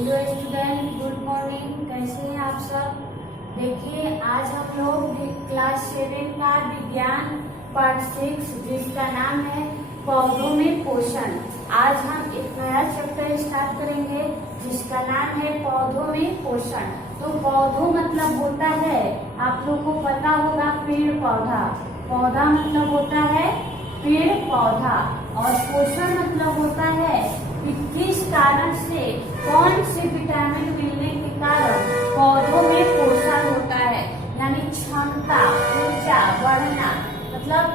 Hello student, good morning. कैसे हैं आप सब? देखिए, आज हम लोग क्लास 7 का विज्ञान पार्ट 6 जिसका नाम है पौधों में पोषण। आज हम एक नया चैप्टर स्टार्ट करेंगे जिसका नाम है पौधों में पोषण। तो पौधों मतलब होता है, आप लोग को पता होगा, पेड़ पौधा। पौधा मतलब होता है पेड़ पौधा, और पोषण मतलब होता है कि किस कारण से, कौन से विटामिन मिलने के कारण पौधों में पोषण होता है, यानी क्षमता, ऊर्जा बढ़ना, मतलब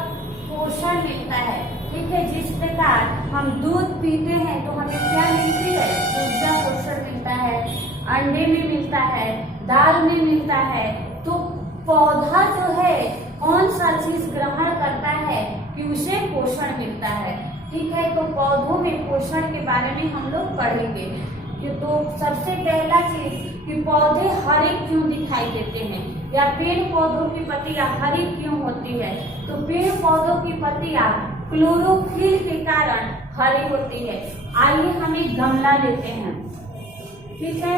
पोषण मिलता है। ठीक है, जिस प्रकार हम दूध पीते हैं तो हमें क्या मिलती है? ऊर्जा, पोषण मिलता है। अंडे में मिलता है, दाल में मिलता है। तो पौधा जो है कौन सा चीज ग्रहण करता है कि उसे पोषण मिलता है। ठीक है, तो पौधों में पोषण के बारे में हम लोग पढ़ेंगे। तो सबसे पहला चीज कि पौधे हरे क्यों दिखाई देते हैं, या पेड़ पौधों की पत्तियां हरी क्यों होती है। तो पेड़ पौधों की पत्तियां क्लोरोफिल के कारण हरी होती है। आइए हम एक गमला लेते हैं। ठीक है,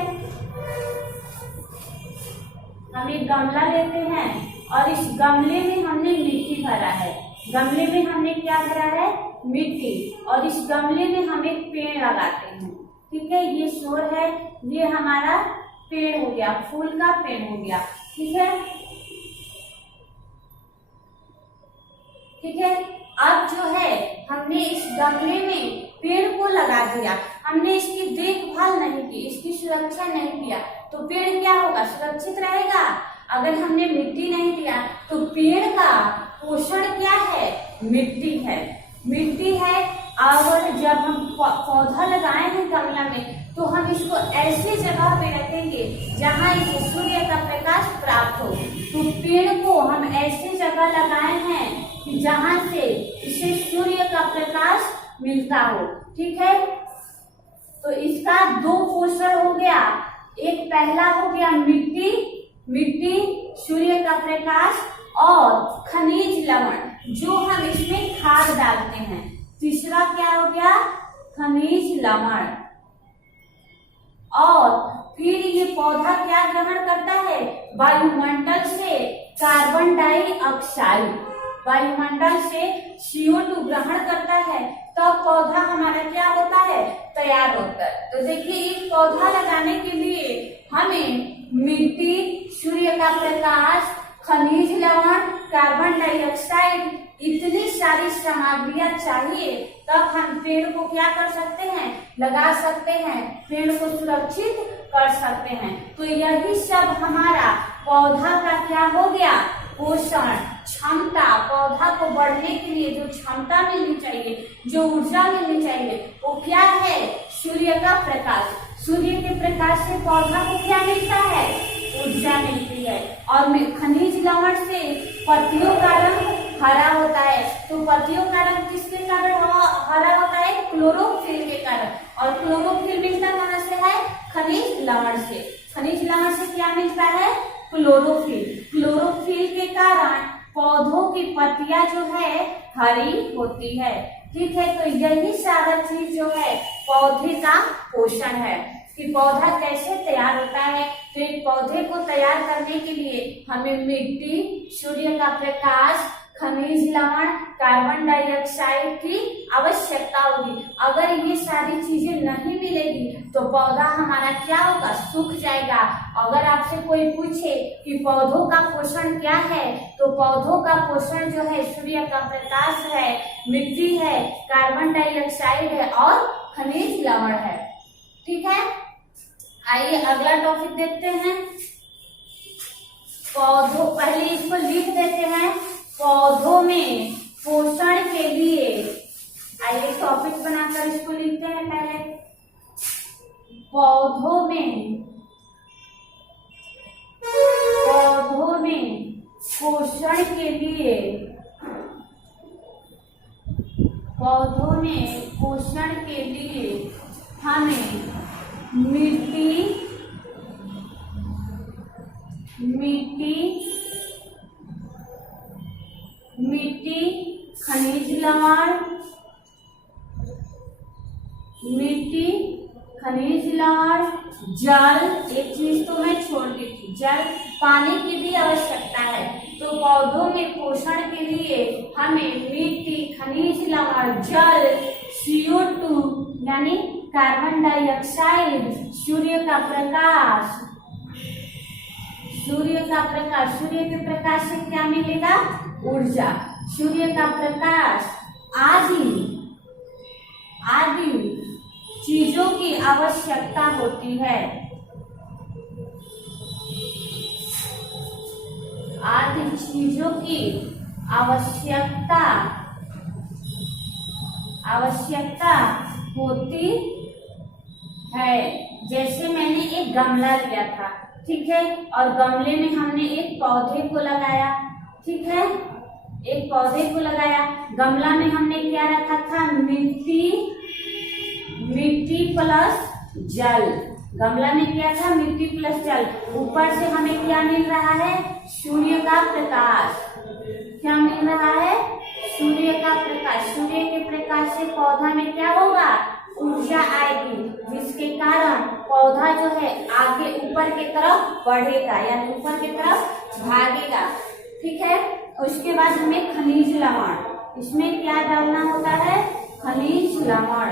हम एक गमला लेते हैं और इस गमले में हमने मिट्टी भरा है। गमले में हमने क्या भरा है? मिट्टी। और इस गमले में हम एक पेड़ लगाते हैं। ठीक है, ये शोर है, ये हमारा पेड़ हो गया, फूल का पेड़ हो गया। ठीक है, ठीक है। अब जो है हमने इस गमले में पेड़ को लगा दिया, हमने इसकी देखभाल नहीं की, इसकी सुरक्षा नहीं किया, तो पेड़ क्या होगा? सुरक्षित रहेगा। अगर हमने मिट्टी नहीं दिया तो पेड़ का पोषण क्या है? मिट्टी है, मिट्टी है। और जब हम पौधा लगाए हैं गमला में, तो हम इसको ऐसी जगह पे रखेंगे जहाँ इसे सूर्य का प्रकाश प्राप्त हो। तो पेड़ को हम ऐसी जगह लगाए हैं कि जहाँ से इसे सूर्य का प्रकाश मिलता हो। ठीक है, तो इसका दो पोषण हो गया। एक पहला हो गया मिट्टी, मिट्टी, सूर्य का प्रकाश और खनिज लवण जो हम इसमें खाद डालते हैं। तीसरा क्या हो गया? खनिज लवण। और फिर ये पौधा क्या ग्रहण करता है? वायुमंडल से कार्बन डाइऑक्साइड, वायुमंडल से CO2 ग्रहण करता है, तब पौधा हमारा क्या होता है? तैयार होता है। तो देखिए, एक पौधा लगाने के लिए हमें मिट्टी, सूर्य का प्रकाश, खनिज लवण, कार्बन डाइऑक्साइड, इतनी सारी सामग्रियां चाहिए, तब हम पेड़ को क्या कर सकते हैं? लगा सकते हैं, पेड़ को सुरक्षित कर सकते हैं। तो यही सब हमारा पौधा का क्या हो गया? पोषण, क्षमता। पौधा को बढ़ने के लिए जो क्षमता मिलनी चाहिए, जो ऊर्जा मिलनी चाहिए, वो क्या है? सूर्य का प्रकाश। सूर्य के प्रकाश से पौधा को क्या मिलता है? ऊर्जा मिलती है। और खनिज लवण से पत्तियों का रंग हरा होता है। तो पत्तियों का रंग किसके कारण हरा होता है? क्लोरोफिल के कारण। और क्लोरोफिल मिलता कहाँ से है? खनिज लवण से। खनिज लवण से क्या मिलता है? क्लोरोफिल। क्लोरोफिल के कारण पौधों की पत्तियां जो है हरी होती है। ठीक है, तो यही सारा चीज जो है पौधे का पोषण है कि पौधा कैसे तैयार होता है। तो एक पौधे को तैयार करने के लिए हमें मिट्टी, सूर्य का प्रकाश, खनिज लवण, कार्बन डाइऑक्साइड की आवश्यकता होगी। अगर ये सारी चीजें नहीं मिलेगी तो पौधा हमारा क्या होगा? सूख जाएगा। अगर आपसे कोई पूछे कि पौधों का पोषण क्या है, तो पौधों का पोषण जो है सूर्य का प्रकाश है, मिट्टी है, कार्बन डाइऑक्साइड है और खनिज लवण है। ठीक है, आइए अगला टॉपिक देखते हैं। पौधों, पहले इसको लिख देते हैं। पौधों में पोषण के लिए, आइए टॉपिक बनाकर इसको लिखते हैं। पहले पौधों में पोषण के लिए, पौधों में पोषण के लिए हमें मिट्टी, खनिज लवण, खनिज लवण, जल, एक चीज तो मैं छोड़ दी थी, जल, पानी की भी आवश्यकता है। तो पौधों में पोषण के लिए हमें मिट्टी, खनिज लवण, जल, CO2 यानी कार्बन डाइऑक्साइड, सूर्य का प्रकाश, सूर्य के प्रकाश से क्या मिलेगा? ऊर्जा, सूर्य का प्रकाश आदि चीजों की आवश्यकता होती है। आदि चीजों की आवश्यकता होती है। जैसे मैंने एक गमला लिया था, ठीक है, और गमले में हमने एक पौधे को लगाया, ठीक है, एक पौधे को लगाया। गमला में हमने क्या रखा था? मिट्टी प्लस जल। गमला में क्या था? मिट्टी प्लस जल। ऊपर से हमें क्या मिल रहा है? सूर्य का प्रकाश। क्या मिल रहा है? सूर्य का प्रकाश। सूर्य के प्रकाश से पौधा में क्या होगा? ऊर्जा आएगी, जिसके कारण पौधा जो है आगे ऊपर की तरफ बढ़ेगा, यानी ऊपर की तरफ भागेगा, ठीक है। उसके बाद हमें खनिज लवण, इसमें क्या डालना होता है? खनिज लवण,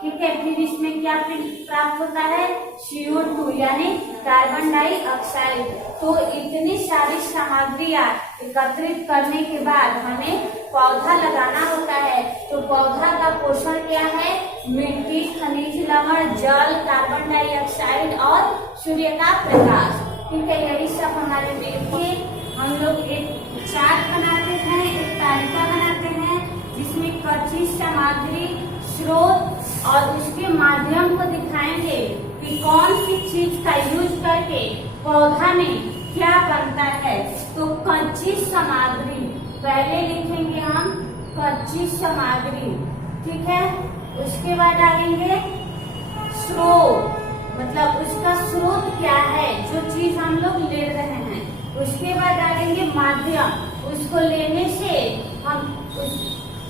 ठीक है। फिर इसमें क्या प्राप्त होता है? CO2 यानी कार्बन डाइऑक्साइड। तो इतनी सारी सामग्रियां एकत्रित करने के बाद हमें पौधा लगाना होता है। तो पौधा का पोषण क्या है? मिट्टी, खनिज लवण, जल, कार्बन डाइऑक्साइड और सूर्य का प्रकाश, ठीक है। यही सब हमारे देखिए हम लोग एक चार्ट बनाते हैं, एक तालिका बनाते हैं, जिसमें कच्ची सामग्री, स्रोत और उसके माध्यम को दिखाएंगे कि कौन सी चीज का यूज करके पौधा में क्या बनता है। तो कच्ची सामग्री पहले लिखेंगे हम, कच्ची सामग्री, ठीक है। उसके बाद डालेंगे स्रोत, मतलब उसका स्रोत क्या है, जो चीज हम लोग ले रहे हैं। उसके बाद डालेंगे माध्यम, उसको लेने से हम उस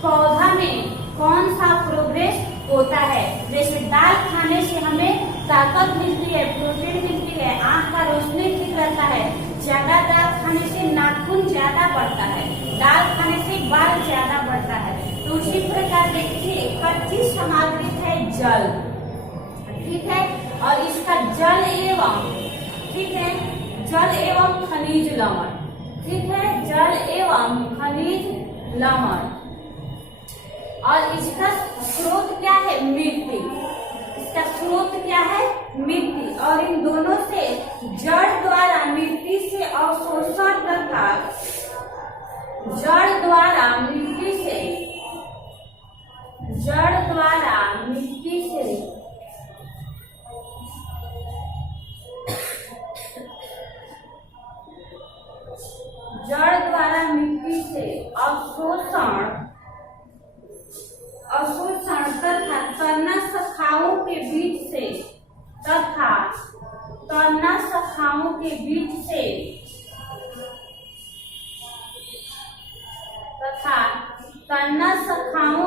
पौधा में कौन सा प्रोग्रेस होता है। जैसे दाल खाने से हमें ताकत मिलती है, प्रोटीन मिलती है, आंख का रोशनी ठीक रहता है। ज्यादा दाल खाने से नाखून ज्यादा बढ़ता है, दाल खाने से बाल ज्यादा बढ़ता है। तो उसी प्रकार देखिए कच्ची सामग्री है जल, ठीक है, और इसका जल एवं, ठीक है, जल एवं खनिज लवण, ठीक है, जल एवं खनिज लवण। और इसका स्रोत क्या है? मिट्टी। इसका स्रोत क्या है? मिट्टी। और इन दोनों से जड़ द्वारा मिट्टी से अवशोषण तथा जड़ द्वारा मिट्टी से अवशोषण तथा तना शाखाओं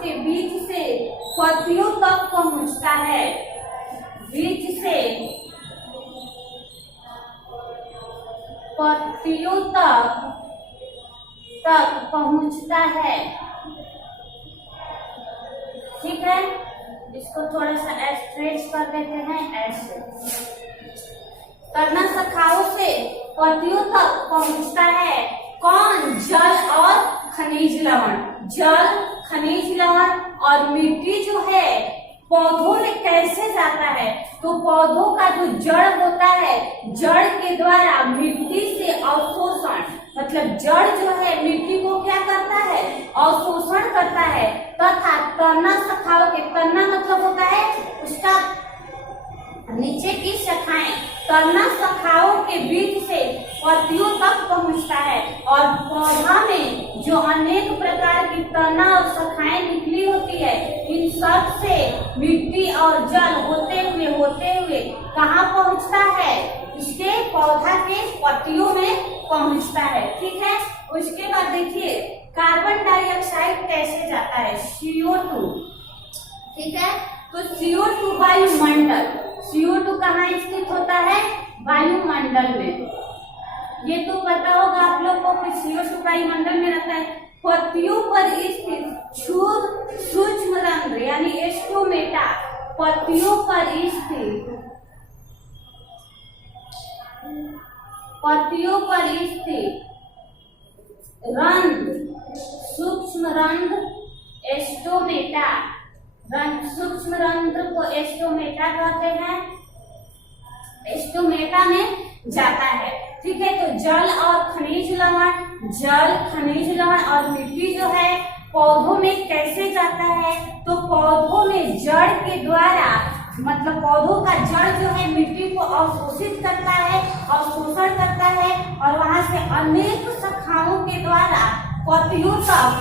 के बीच से पत्तियों तक पहुंचता है, बीज से पत्तियों तक पहुंचता है, ठीक है। इसको थोड़ा सा स्ट्रेच कर देते हैं ऐसे। तना शाखाओं से पत्तियों तक पहुंचता है कौन? जल और खनिज लवण। जल, खनिज लवण और मिट्टी जो है पौधों में कैसे जाता है? तो पौधों का जो जड़ होता है, जड़ के द्वारा मिट्टी से अवशोषण, मतलब जड़ जो है मिट्टी को क्या करता है? अवशोषण करता है। तथा तना शाखाओं के, तना मतलब होता है उसका नीचे की शाखाएं, तना शाखाओं के बीच से पत्तियों तक पहुंचता है। और पौधा में जो अनेक प्रकार की तना और शाखाएं निकली होती है, इन सब से मिट्टी और जल होते हुए कहाँ पहुंचता है? इसके पौधा के पत्तियों में पहुंचता है, ठीक है। उसके बाद देखिए कार्बन डाइऑक्साइड डाइऑक्साइड कैसे जाता है, CO2, ठीक है। तो CO2 वायुमंडल, CO2 कहाँ स्थित होता है, वायुमंडल में। ये तो पता होगा आप लोग को कि CO2 वायुमंडल में रहता है। पत्तियों पर स्थित सूक्ष्म रंध्र यानी स्टोमेटा, पत्तियों पर स्थित रंध्र, सूक्ष्म रंध्र स्टोमेटा, सूक्ष्म रंध्र को स्टोमेटा कहते हैं, स्टोमेटा में जाता है, ठीक है। तो जल और खनिज लवण और मिट्टी जो है पौधों में कैसे जाता है, तो पौधों में जड़ के द्वारा, मतलब पौधों का जड़ जो है मिट्टी को अवशोषित करता है और शोषण करता है, और वहां से अनेक शाखाओं के द्वारा पत्तियों तक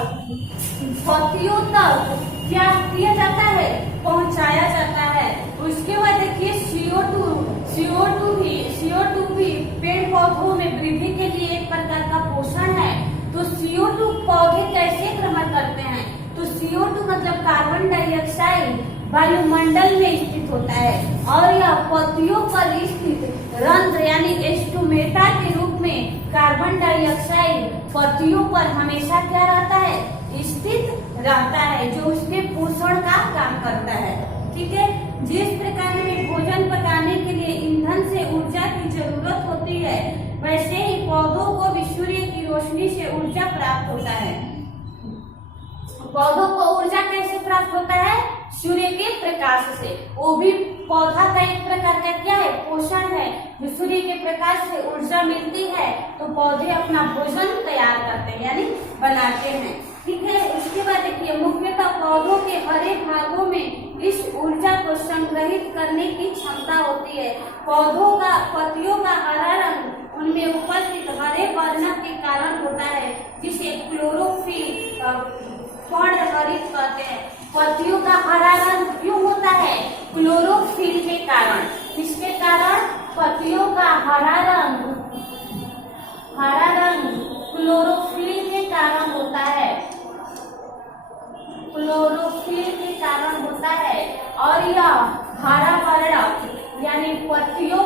क्या किया जाता है, पहुंचाया जाता है। उसके बाद देखिए CO2 भी पेड़ पौधों में वृद्धि के लिए एक प्रकार का पोषण है। तो CO2 पौधे कैसे ग्रहण करते हैं, तो CO2 मतलब कार्बन डाइऑक्साइड वायुमंडल में स्थित होता है, और यह पत्तियों पर स्थित रंध्र यानी स्टोमेटा के रूप में कार्बन डाइऑक्साइड पत्तियों पर हमेशा क्या रहता है, स्थित रहता है, जो उसके पोषण का काम करता है, ठीक है। जिस प्रकार में भोजन पकाने के लिए ईंधन से ऊर्जा की जरूरत होती है, वैसे ही पौधों को भी सूर्य की रोशनी से ऊर्जा प्राप्त होता है। पौधों को ऊर्जा कैसे प्राप्त होता है, सूर्य के प्रकाश से। वो भी पौधा का एक प्रकार का क्या है, पोषण है। जो सूर्य के प्रकाश से ऊर्जा मिलती है तो पौधे अपना भोजन तैयार करते हैं यानी बनाते हैं, ठीक है। उसके बाद देखिए मुख्यतः पौधों के हरे भागों में इस ऊर्जा को संग्रहित करने की क्षमता होती है। पत्तियों का हरा रंग उनमें उपस्थित हरे वर्ण के कारण होता है, जिसे क्लोरोफिल हरित कहते हैं। पत्तियों का हरा रंग क्यों होता है, क्लोरोफिल के कारण। किसके कारण, पत्तियों का हरा रंग क्लोरोफिल के कारण होता है, क्लोरोफिल के कारण होता है। और यह हरा वर्ण यानी पत्तियों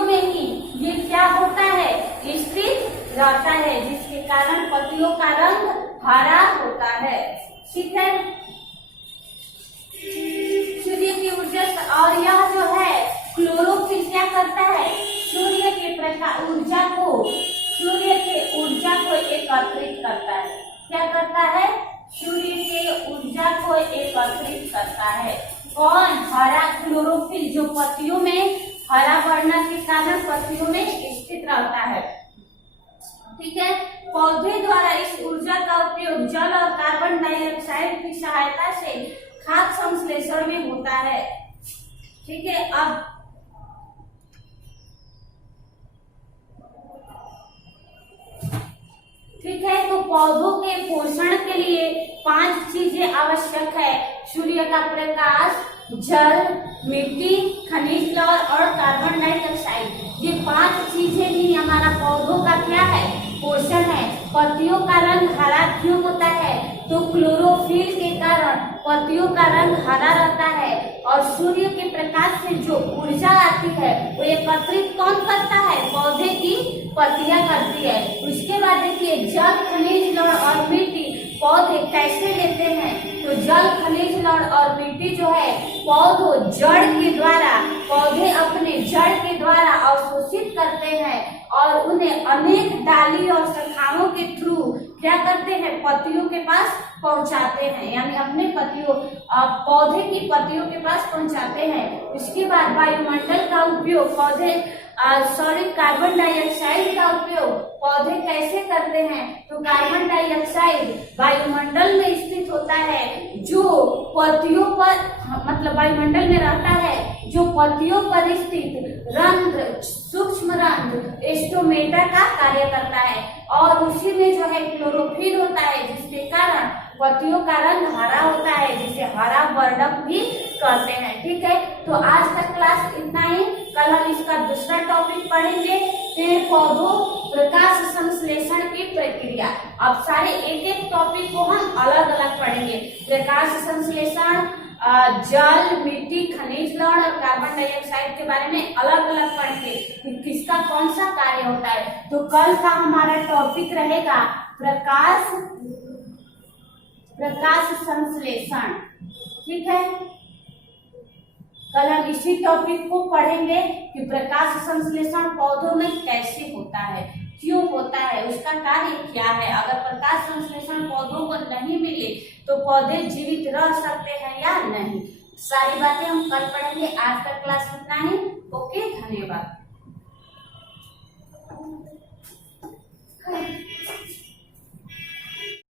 में ही ये क्या होता है, स्थित रहता है, जिसके कारण पत्तियों का रंग हरा होता है, ठीक है। सूर्य की ऊर्जा, और यह जो है क्लोरोफिल क्या करता है, सूर्य के ऊर्जा को एकत्रित करता है। क्या करता है, सूर्य के ऊर्जा को एकत्रित करता है। कौन, हरा क्लोरोफिल, जो पत्तियों में हरा वर्ण के कारण पत्तियों में स्थित रहता है, ठीक है। पौधे द्वारा इस ऊर्जा का उपयोग जल और कार्बन डाइऑक्साइड की सहायता से खाद्य संश्लेषण में होता है, ठीक है। अब ठीक है, तो पौधों के पोषण के लिए 5 चीजें आवश्यक है, सूर्य का प्रकाश, जल, मिट्टी, खनिज लवण और कार्बन डाइऑक्साइड। ये 5 चीजें ही हमारा पौधों का क्या है, पोषण है। पत्तियों का रंग हरा क्यों होता है, तो क्लोरोफिल के कारण पत्तियों का रंग हरा रहता है, और सूर्य के प्रकाश से जो ऊर्जा आती है वो एकत्रित कौन करता है, पौधे की पत्तियां करती है। उसके बाद देखिए जल, खनिज लवण और मिट्टी पौधे कैसे लेते हैं, तो जल, खनिज लवण और मिट्टी जो है पौधों पौधे अपने जड़ के द्वारा अवशोषित करते हैं और उन्हें अनेक डाली और शाखाओं के थ्रू क्या करते हैं, पत्तियों के पास पहुंचाते हैं, यानी अपने पौधे की पत्तियों के पास पहुंचाते हैं। उसके बाद वायुमंडल का उपयोग कार्बन डाइऑक्साइड का उपयोग पौधे कैसे करते हैं, तो कार्बन डाइऑक्साइड वायुमंडल में स्थित होता है, जो पत्तियों पर मतलब वायुमंडल में रहता है, जो पत्तियों पर स्थित रंध्र, सूक्ष्म रंध्र स्टोमेटा का कार्य करता है, और उसी में जो है क्लोरोफिल होता है, जिसके कारण पत्तियों का रंग हरा होता है, जिसे हरा वर्णक भी कहते हैं। ठीक है, तो आज तक क्लास इतना ही, कल हम इसका दूसरा टॉपिक पढ़ेंगे। पेड़ पौधों प्रकाश संश्लेषण की प्रक्रिया। अब सारे एक एक टॉपिक को हम अलग अलग पढ़ेंगे। प्रकाश संश्लेषण, जल, मिट्टी, खनिज लवण और कार्बन डाइऑक्साइड के बारे में अलग अलग पढ़ेंगे कि किसका कौन सा कार्य होता है। तो कल का हमारा टॉपिक रहेगा प्रकाश संश्लेषण। ठीक है, कल हम इसी टॉपिक को पढ़ेंगे कि प्रकाश संश्लेषण पौधों में कैसे होता है, क्यों होता है, उसका कार्य क्या है। अगर प्रकाश संश्लेषण पौधों को नहीं मिले तो पौधे जीवित रह सकते हैं या नहीं, सारी बातें हम कल पढ़ेंगे। आज का क्लास इतना ही। ओके, धन्यवाद।